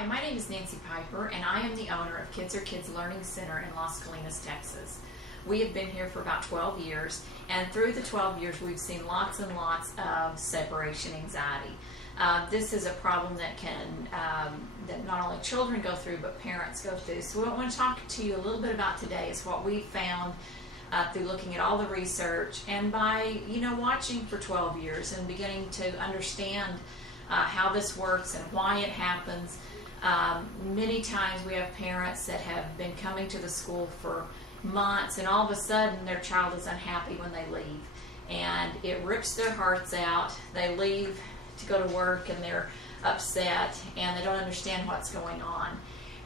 Hi, my name is Nancy Piper, and I am the owner of Kids Are Kids Learning Center in Las Colinas, Texas. We have been here for about 12 years, and through the 12 years, we've seen lots and lots of separation anxiety. This is a problem that that not only children go through, but parents go through. So what I want to talk to you a little bit about today is what we found through looking at all the research and by watching for 12 years and beginning to understand how this works and why it happens. Many times we have parents that have been coming to the school for months, and all of a sudden their child is unhappy when they leave, and it rips their hearts out. They leave to go to work and they're upset and they don't understand what's going on.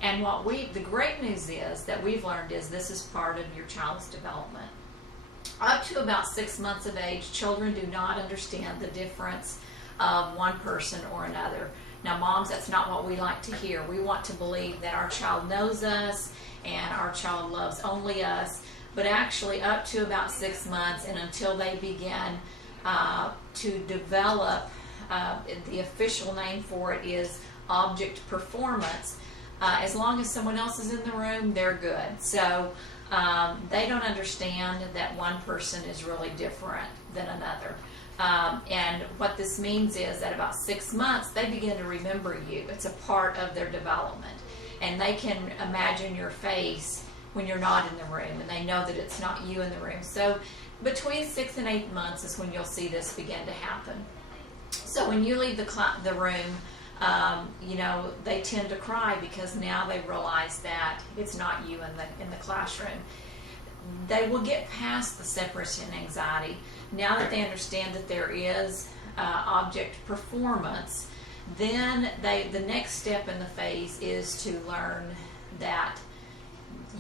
And the great news is that we've learned is this is part of your child's development. Up to about 6 months of age, children do not understand the difference of one person or another. Now, moms, that's not what we like to hear. We want to believe that our child knows us and our child loves only us, but actually up to about 6 months and until they begin to develop, the official name for it is object performance. As long as someone else is in the room, they're good. So they don't understand that one person is really different than another. And what this means is that about 6 months, they begin to remember you. It's a part of their development. And they can imagine your face when you're not in the room, and they know that it's not you in the room. So between 6 and 8 months is when you'll see this begin to happen. So when you leave the room, they tend to cry because now they realize that it's not you in the classroom. They will get past the separation anxiety now that they understand that there is object performance. Then the next step in the phase is to learn that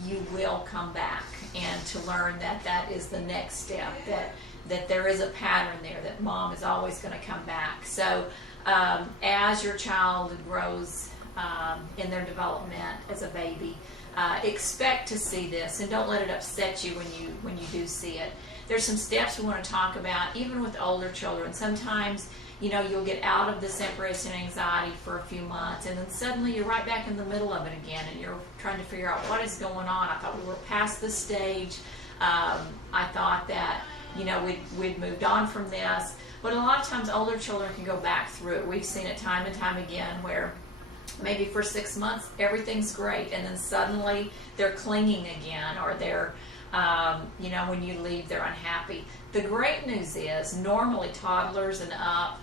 you will come back, and to learn that that is the next step, that there is a pattern there, that mom is always going to come back. So as your child grows in their development as a baby, expect to see this, and don't let it upset you when you do see it. There's some steps we want to talk about, even with older children. Sometimes you'll get out of the separation anxiety for a few months, and then suddenly you're right back in the middle of it again, and you're trying to figure out what is going on. I thought we were past this stage. I thought that we'd moved on from this. But a lot of times older children can go back through it. We've seen it time and time again where maybe for 6 months everything's great, and then suddenly they're clinging again, or they're when you leave they're unhappy. The great news is normally toddlers and up,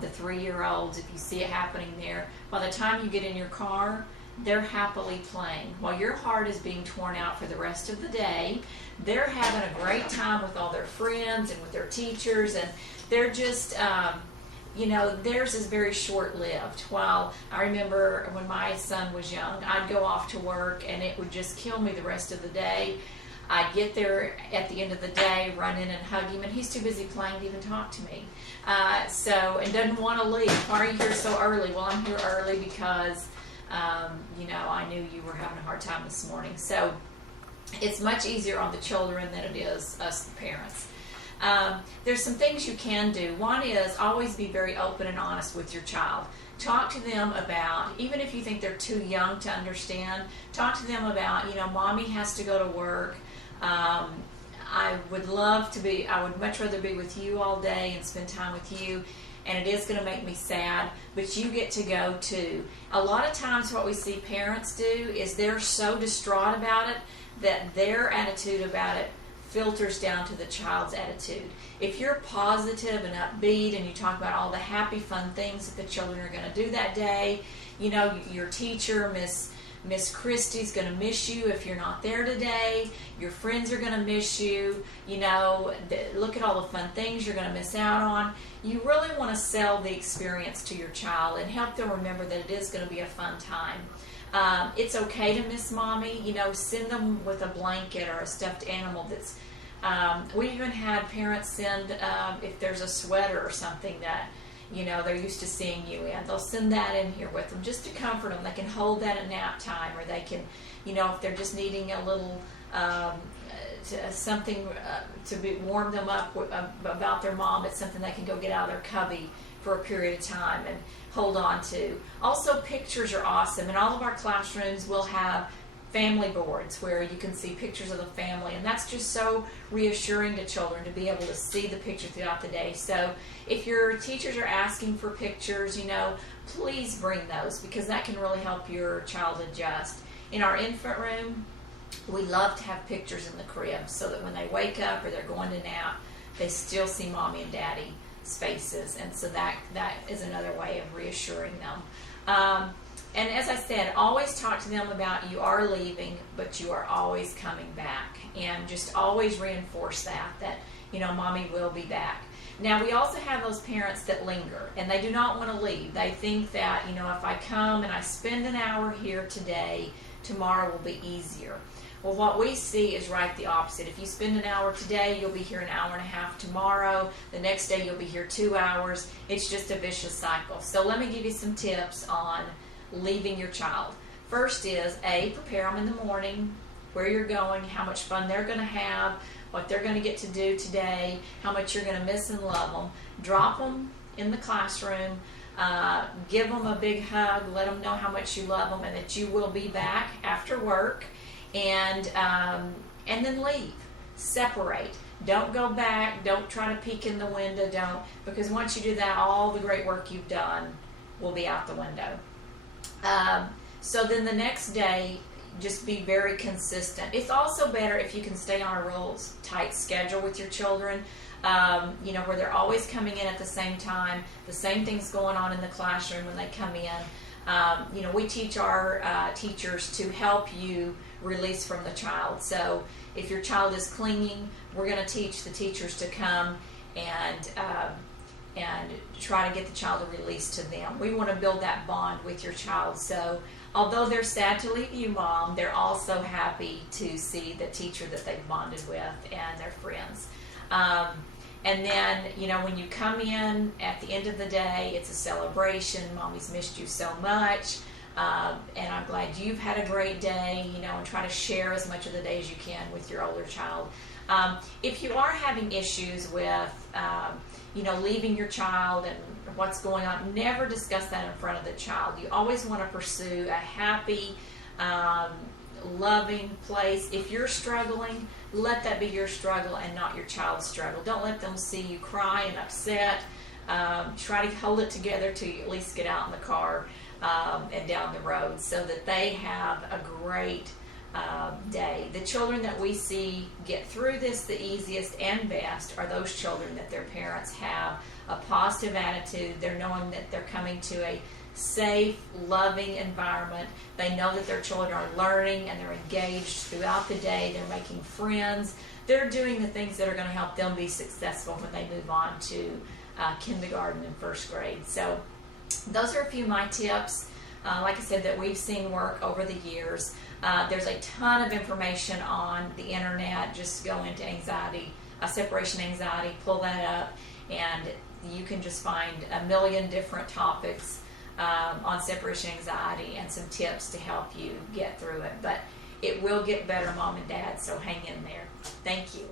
the 3-year-olds, if you see it happening there, by the time you get in your car, they're happily playing. While your heart is being torn out for the rest of the day, they're having a great time with all their friends and with their teachers, and they're just, theirs is very short-lived. While I remember when my son was young, I'd go off to work and it would just kill me the rest of the day. I'd get there at the end of the day, run in and hug him, and he's too busy playing to even talk to me. And doesn't want to leave. Why are you here so early? Well, I'm here early because I knew you were having a hard time this morning. So it's much easier on the children than it is us, the parents. There's some things you can do. One is always be very open and honest with your child. Talk to them about, even if you think they're too young to understand, talk to them about, mommy has to go to work. I would much rather be with you all day and spend time with you, and it is going to make me sad, but you get to go too. A lot of times what we see parents do is they're so distraught about it that their attitude about it filters down to the child's attitude. If you're positive and upbeat and you talk about all the happy, fun things that the children are going to do that day, your teacher, Miss Christie's going to miss you if you're not there today. Your friends are going to miss you. Look at all the fun things you're going to miss out on. You really want to sell the experience to your child and help them remember that it is going to be a fun time. It's okay to miss mommy. Send them with a blanket or a stuffed animal that's. We even had parents send, if there's a sweater or something that they're used to seeing you in, they'll send that in here with them just to comfort them. They can hold that at nap time, or they can, if they're just needing a little something to warm them up about their mom. It's something they can go get out of their cubby for a period of time and hold on to. Also, pictures are awesome. In all of our classrooms, we'll have family boards where you can see pictures of the family, and that's just so reassuring to children to be able to see the picture throughout the day. So if your teachers are asking for pictures, please bring those, because that can really help your child adjust. In our infant room, we love to have pictures in the crib so that when they wake up or they're going to nap, they still see mommy and daddy's faces, and so that is another way of reassuring them. And as I said, always talk to them about you are leaving, but you are always coming back. And just always reinforce that mommy will be back. Now, we also have those parents that linger, and they do not want to leave. They think that, if I come and I spend an hour here today, tomorrow will be easier. Well, what we see is right the opposite. If you spend an hour today, you'll be here an hour and a half tomorrow. The next day, you'll be here 2 hours. It's just a vicious cycle. So let me give you some tips on leaving your child. First is, prepare them in the morning, where you're going, how much fun they're going to have, what they're going to get to do today, how much you're going to miss and love them. Drop them in the classroom, give them a big hug, let them know how much you love them and that you will be back after work, and then leave. Separate. Don't go back. Don't try to peek in the window. Because once you do that, all the great work you've done will be out the window. So then the next day, just be very consistent. It's also better if you can stay on a real tight schedule with your children, where they're always coming in at the same time, the same thing's going on in the classroom when they come in. We teach our teachers to help you release from the child. So if your child is clinging, we're going to teach the teachers to come and try to get the child to release to them. We want to build that bond with your child. So although they're sad to leave you, Mom, they're also happy to see the teacher that they've bonded with and their friends. And then, when you come in at the end of the day, it's a celebration. Mommy's missed you so much. And I'm glad you've had a great day, and try to share as much of the day as you can with your older child. If you are having issues with leaving your child and what's going on, never discuss that in front of the child. You always want to pursue a happy, loving place. If you're struggling, let that be your struggle and not your child's struggle. Don't let them see you cry and upset. Try to hold it together till you at least get out in the car and down the road so that they have a great day. The children that we see get through this the easiest and best are those children that their parents have a positive attitude. They're knowing that they're coming to a safe, loving environment. They know that their children are learning and they're engaged throughout the day. They're making friends. They're doing the things that are going to help them be successful when they move on to kindergarten and first grade. So those are a few of my tips. Like I said, that we've seen work over the years. There's a ton of information on the internet. Just go into separation anxiety, pull that up, and you can just find a million different topics on separation anxiety and some tips to help you get through it. But it will get better, Mom and Dad, so hang in there. Thank you.